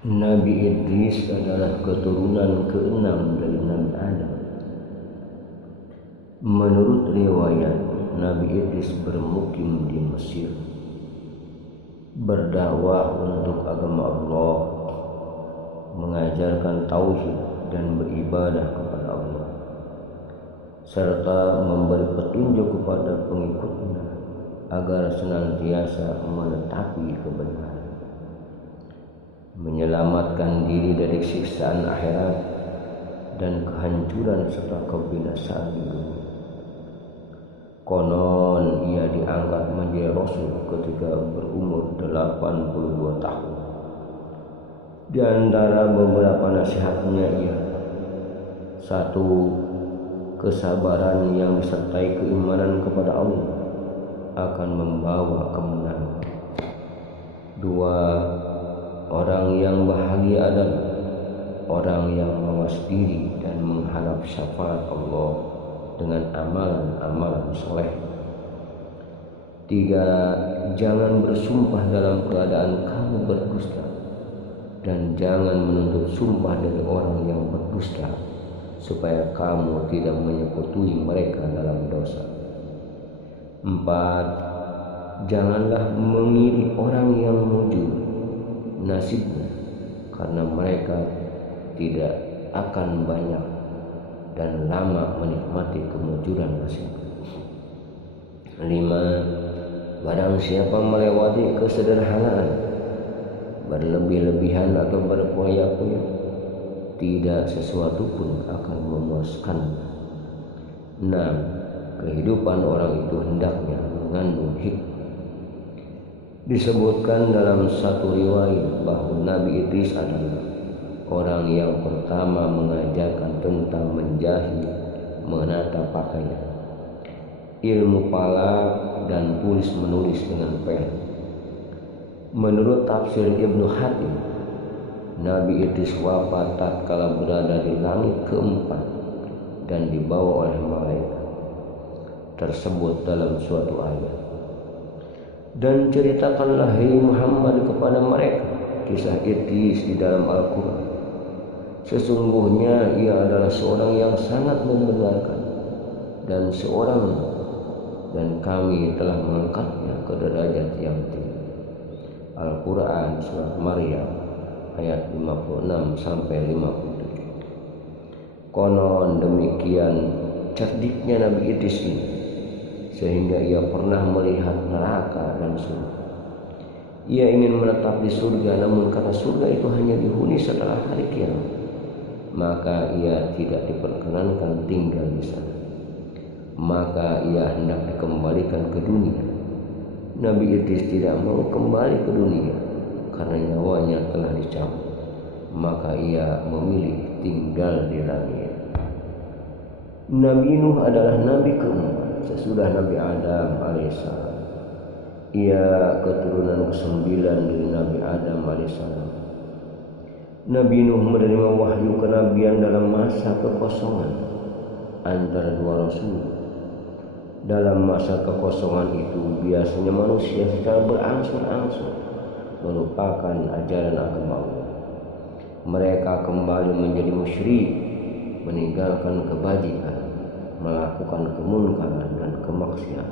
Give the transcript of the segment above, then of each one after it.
Nabi Idris adalah keturunan keenam dari Nabi Adam. Menurut riwayat, Nabi Idris bermukim di Mesir, berdakwah untuk agama Allah, mengajarkan tauhid dan beribadah kepada Allah, serta memberi petunjuk kepada pengikutnya agar senantiasa menetapi kebenaran, menyelamatkan diri dari siksaan akhirat dan kehancuran serta kebinasaan di dunia. Konon ia diangkat menjadi Rasul ketika berumur 82 tahun. Di antara beberapa nasihatnya ialah: 1. Kesabaran yang disertai keimanan kepada Allah akan membawa kemenangan. 2. Orang yang bahagia adalah orang yang mawas diri dan mengharap syafaat Allah dengan amalan-amalan soleh. 3. Jangan bersumpah dalam keadaan kamu berdusta, dan jangan menuntut sumpah dari orang yang berdusta, supaya kamu tidak menyekutui mereka dalam dosa. 4. Janganlah mengiri orang yang mujur nasibnya, karena mereka tidak akan banyak dan lama menikmati kemujuran nasib. 5. Barang siapa melewati kesederhanaan, berlebih-lebihan atau berpoya-poya, tidak sesuatu pun akan memuaskan. 6. Kehidupan orang itu hendaknya mengandung hikmah. Disebutkan dalam satu riwayat bahwa Nabi Idris adalah orang yang pertama mengajarkan tentang menjahit, menata pakaian, ilmu palak, dan tulis menulis dengan pen. Menurut tafsir Ibnu Hatim, Nabi Idris wafat tatkala berada di langit keempat dan dibawa oleh malaikat, tersebut dalam suatu ayat. Dan ceritakanlah hai Muhammad kepada mereka kisah Idris di dalam Al-Quran. Sesungguhnya ia adalah seorang yang sangat membenarkan dan kami telah mengangkatnya ke derajat yang tinggi. Al-Quran Surat Maryam ayat 56 sampai 57. Konon demikian cerdiknya Nabi Idris ini, sehingga ia pernah melihat neraka dan surga. Ia ingin menetap di surga, namun karena surga itu hanya dihuni setelah hari kiamat, maka ia tidak diperkenankan tinggal di sana. Maka ia hendak dikembalikan ke dunia. Nabi Idris tidak mau kembali ke dunia karena nyawanya telah dicabut. Maka ia memilih tinggal di langit. Nabi Nuh adalah nabi keempat sesudah Nabi Adam alaihissalam. Ia keturunan ke-9 dari Nabi Adam alaihissalam. Nabi Nuh menerima wahyu kenabian dalam masa kekosongan antara dua rasul. Dalam masa kekosongan itu biasanya manusia secara berangsur-angsur melupakan ajaran agama Allah. Mereka kembali menjadi musyrik, meninggalkan kebajikan, melakukan kemunkaran dan kemaksiatan.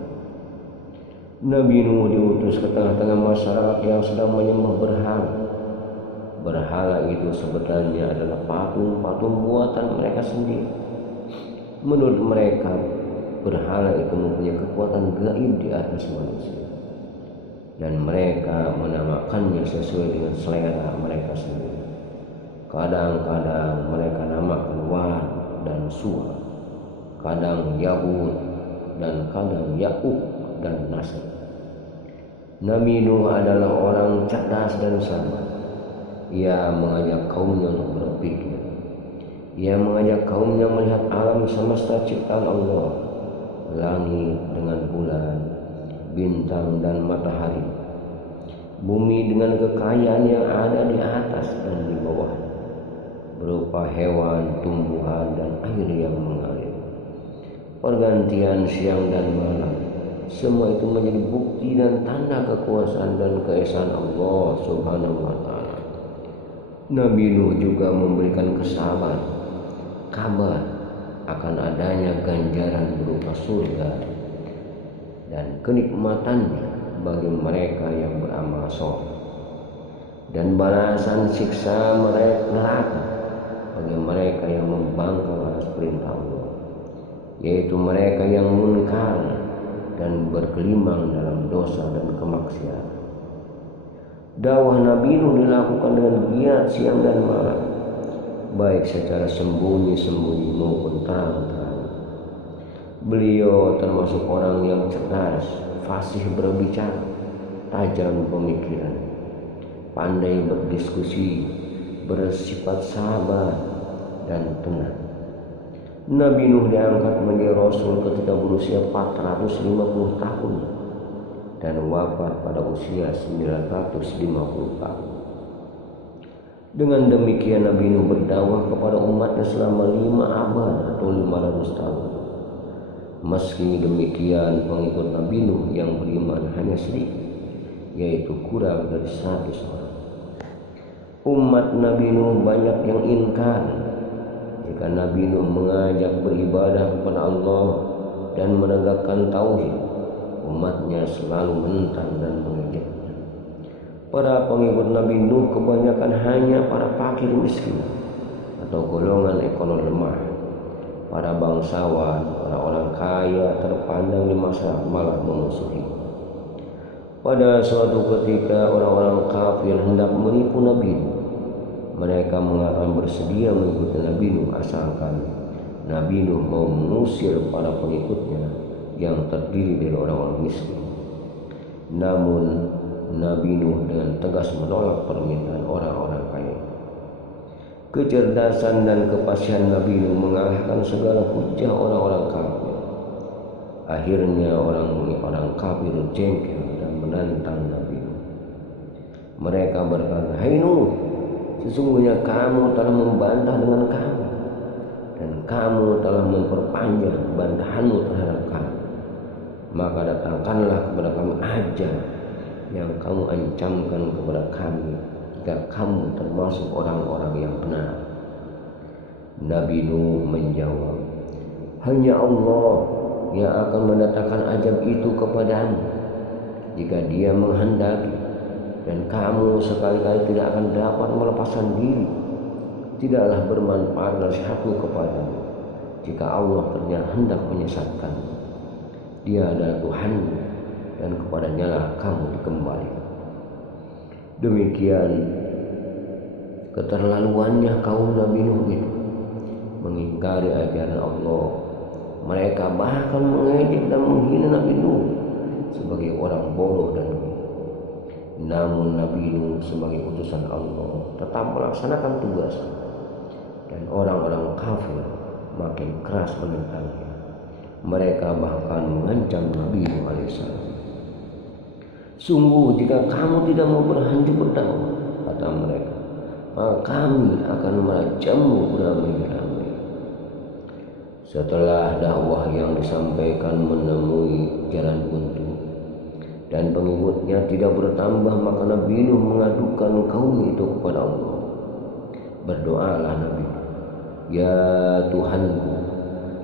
Nabi Nuh diutus ke tengah-tengah masyarakat yang sedang menyembah berhala. Berhala itu sebetulnya adalah patung-patung buatan mereka sendiri. Menurut mereka, berhala itu mempunyai kekuatan gaib di atas manusia, dan mereka menamakannya sesuai dengan selera mereka sendiri. Kadang-kadang mereka namakan Wad dan Suwa, kadang Yahud dan kadang Yakub dan Nasr. Nabi Nuh adalah orang cerdas dan sabar. Ia mengajak kaumnya untuk berpikir. Ia mengajak kaumnya melihat alam semesta ciptaan Allah, langit dengan bulan, bintang dan matahari, bumi dengan kekayaan yang ada di atas dan di bawah, berupa hewan, tumbuhan, dan air yang mengalir, pergantian siang dan malam. Semua itu menjadi bukti dan tanda kekuasaan dan keesaan Allah Subhanahu wa Ta'ala. Nabi Nuh juga memberikan kesabaran, kabar akan adanya ganjaran berupa surga dan kenikmatannya bagi mereka yang beramal soleh, dan balasan siksa mereka neraka bagi mereka yang membangkang atas perintah Allah, yaitu mereka yang munkar dan bergelimang dalam dosa dan kemaksiatan. Dakwah Nabi Nuh dilakukan dengan giat siang dan malam, baik secara sembunyi-sembunyi maupun terang-terang. Beliau termasuk orang yang cerdas, fasih berbicara, tajam pemikiran, pandai berdiskusi, bersifat sabar dan tenang. Nabi Nuh diangkat menjadi Rasul ketika berusia 450 tahun dan wafat pada usia 950 tahun. Dengan demikian Nabi Nuh berdakwah kepada umatnya selama 5 abad atau 500 tahun. Meski demikian, pengikut Nabi Nuh yang beriman hanya sedikit, yaitu kurang dari 100 orang. Umat Nabi Nuh banyak yang ingkar jika Nabi Nuh mengajak beribadah kepada Allah dan menegakkan tauhid. Umatnya selalu menentang dan mengejeknya. Para pengikut Nabi Nuh kebanyakan hanya para fakir miskin atau golongan ekonomi lemah. Para bangsawan, orang-orang kaya terpandang di masa malah memusuhi. Pada suatu ketika orang-orang kafir hendak menipu Nabi Nuh. Mereka mengatakan bersedia mengikuti Nabi Nuh asalkan Nabi Nuh mau mengusir para pengikutnya yang terdiri dari orang-orang miskin. Namun Nabi Nuh dengan tegas menolak permintaan orang-orang kaya. Kecerdasan dan kefasihan Nabi Nuh mengalahkan segala hujah orang-orang kafir. Akhirnya orang kafir jengkel dan menantang Nabi Nuh. Mereka berkata, "Hai Nuh, sesungguhnya kamu telah membantah dengan kami dan kamu telah memperpanjang bantahanmu terhadap kami. Maka datangkanlah kepada kami ajal yang kamu ancamkan kepada kami jika kamu termasuk orang-orang yang benar." Nabi Nuh menjawab, "Hanya Allah yang akan mendatangkan ajab itu kepadamu jika Dia menghendaki, dan kamu sekali-kali tidak akan dapat melepaskan diri. Tidaklah bermanfaat nasihatku kepadamu jika Allah ternyata hendak menyesatkanmu. Dia adalah Tuhanmu dan kepadanya lah kamu dikembalikan." Demikian keterlaluannya kaum Nabi Nuh itu mengingkari ajaran Allah. Mereka bahkan mengejek dan menghina Nabi Nuh sebagai orang bodoh dan gila. Namun Nabi Nuh sebagai utusan Allah tetap melaksanakan tugasnya, dan orang-orang kafir makin keras menentangnya. Mereka bahkan mengancam Nabi Nuh alaihissalam. "Sungguh jika kamu tidak mau berhenti berdakwah," kata mereka, "maka kami akan merajammu beramai-ramai." Setelah dakwah yang disampaikan menemui jalan buntu dan pengikutnya tidak bertambah, maka Nabi Nuh mengadukan kaum itu kepada Allah. Berdoalah Nabi Nuh, "Ya Tuhanku,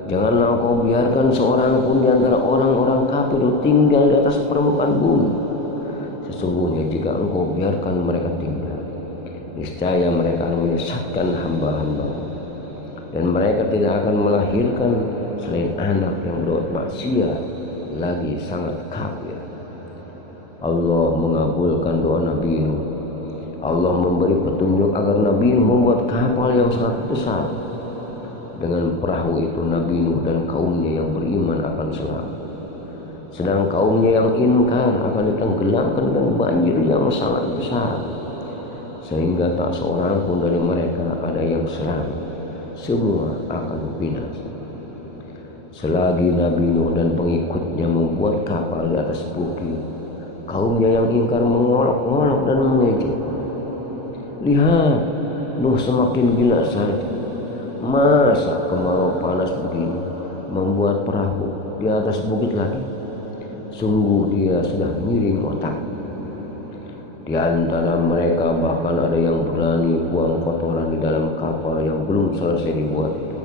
janganlah Engkau biarkan seorang pun di antara orang-orang kafir tinggal di atas permukaan bumi. Sesungguhnya jika Engkau biarkan mereka tinggal, niscaya mereka akan menyesatkan hamba-hamba, dan mereka tidak akan melahirkan selain anak yang berbuat maksiat lagi sangat kafir." Allah mengabulkan doa Nabi Nuh. Allah memberi petunjuk agar Nabi Nuh membuat kapal yang sangat besar. Dengan perahu itu Nabi Nuh dan kaumnya yang beriman akan selamat, sedang kaumnya yang ingkar akan ditenggelamkan dengan banjir yang sangat besar, sehingga tak seorang pun dari mereka ada yang selamat. Semua akan binasa. Selagi Nabi Nuh dan pengikutnya membuat kapal di atas bukit, kaumnya yang ingkar mengolok-olok dan mengejek. "Lihat, Nuh semakin gila saja. Masa kemarau panas begini membuat perahu di atas bukit lagi? Sungguh dia sudah miring otak." Di antara mereka bahkan ada yang berani buang kotoran di dalam kapal yang belum selesai dibuat itu.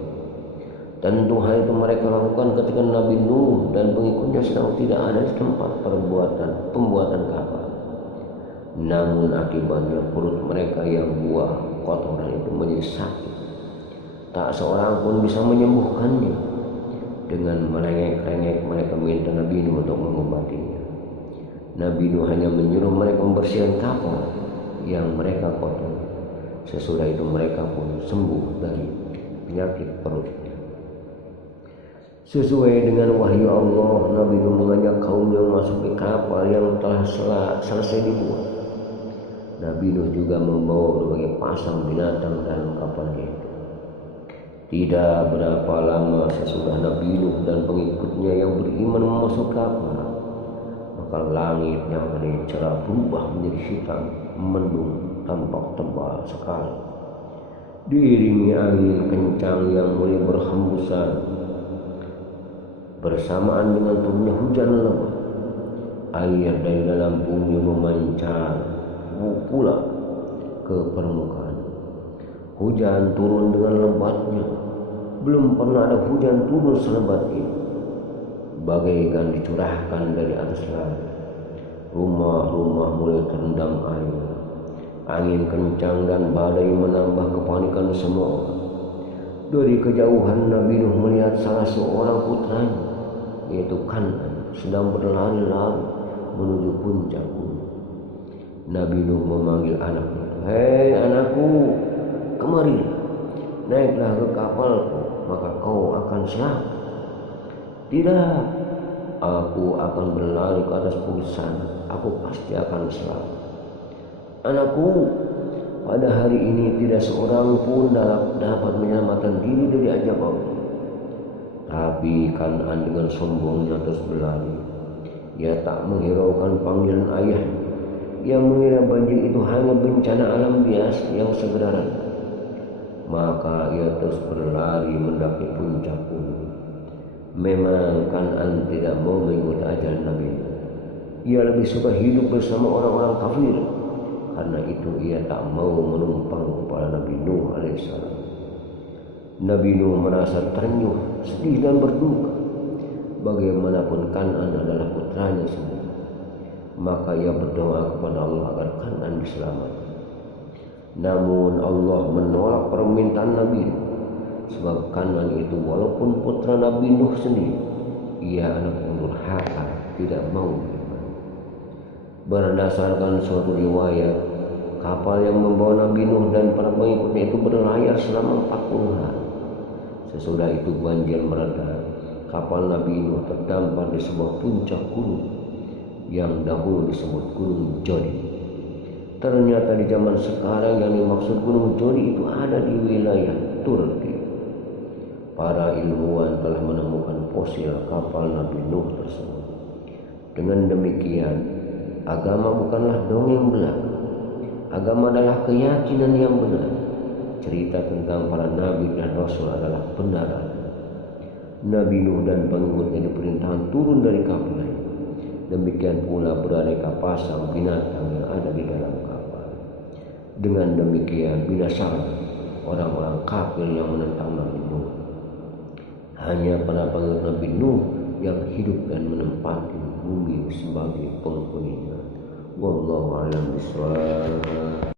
Tentu hal itu mereka lakukan ketika Nabi Nuh dan pengikutnya sedang tidak ada di tempat pembuatan kapal. Namun akibatnya perut mereka yang buah kotoran itu menjadi sakit. Tak seorang pun bisa menyembuhkannya. Dengan merengek-rengek mereka minta Nabi Nuh untuk mengobatinya. Nabi Nuh hanya menyuruh mereka membersihkan kapal yang mereka kotor. Sesudah itu mereka pun sembuh dari penyakit perut. Sesuai dengan wahyu Allah, Nabi Nuh mengajak kaumnya masuk ke kapal yang telah selesai dibuat. Nabi Nuh juga membawa berbagai pasang binatang dalam kapalnya itu. Tidak berapa lama sesudah Nabi Nuh dan pengikutnya yang beriman masuk kapal, maka langit yang tadi cerah berubah menjadi hitam, mendung, tampak tebal sekali. Diiringi angin kencang yang mulai berhembusan bersamaan dengan turunnya hujan lebat. Air dari dalam bumi memancar pula ke permukaan. Hujan turun dengan lebatnya. Belum pernah ada hujan turun selebat ini. Bagaikan dicurahkan dari atas langit. Rumah-rumah mulai terendam air. Angin kencang dan badai menambah kepanikan semua orang. Dari kejauhan Nabi Nuh melihat salah seorang putranya, yaitu Kan'an, sedang berlari-lari menuju puncak gunung. Nabi Nuh memanggil anaknya, "Hei anakku, kemari, naiklah ke kapalku, maka kau akan selamat." "Tidak, aku akan berlari ke atas bukit sana, aku pasti akan selamat." "Anakku, pada hari ini tidak seorang pun dapat menyelamatkan diri dari azab Allah." Tapi Kan'an dengan sombongnya terus berlari. Ia tak menghiraukan panggilan ayahnya. Ia mengira banjir itu hanya bencana alam biasa yang segera reda. Maka ia terus berlari mendaki puncak gunung. Memang Kan'an tidak mau mengikuti ajaran Nabi Nuh. Ia lebih suka hidup bersama orang-orang kafir. Karena itu ia tak mau menumpang kepala Nabi Nuh alaihissalam. Nabi Nuh merasa terenyuh, sedih dan berduka. Bagaimanapun Kan'an adalah putranya sendiri. Maka ia berdoa kepada Allah agar Kan'an diselamatkan. Namun Allah menolak permintaan Nabi Nuh. Sebab Kan'an itu walaupun putra Nabi Nuh sendiri, ia anak yang durhaka, tidak mau beriman. Berdasarkan suatu riwayat, kapal yang membawa Nabi Nuh dan para pengikutnya itu berlayar selama 40 hari. Sesudah itu banjir mereda. Kapal Nabi Nuh terdampar di sebuah puncak gunung yang dahulu disebut Gunung Jodi. Ternyata di zaman sekarang yang dimaksud Gunung Jodi itu ada di wilayah Turki. Para ilmuwan telah menemukan fosil kapal Nabi Nuh tersebut. Dengan demikian, agama bukanlah dongeng belaka. Agama adalah keyakinan yang benar. Cerita tentang para nabi dan rasul adalah benar. Nabi Nuh dan pengikutnya diperintahkan turun dari kapal. Demikian pula beraneka pasang binatang yang ada di dalam kapal. Dengan demikian binasalah orang-orang kafir yang menentang Nabi Nuh. Hanya para pengikut Nabi Nuh yang hidup dan menempati bumi sebagai penghuninya. Wallahu a'lam bishawab.